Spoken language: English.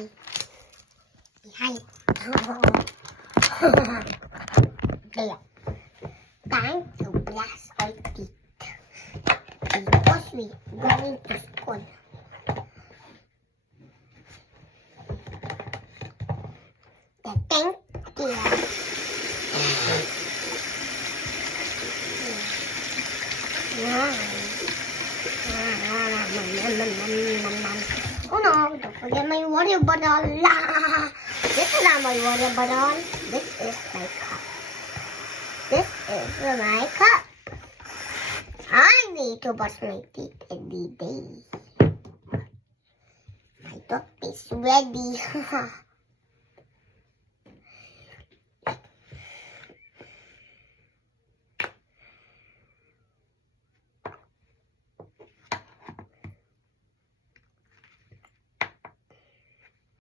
Hi. Kaya, time to brush our teeth because we going to school. Thank you. Oh no, don't forget my water bottle. This is not my water bottle. This is my cup. This is my cup. I need to brush my teeth every day. My toothpaste is ready.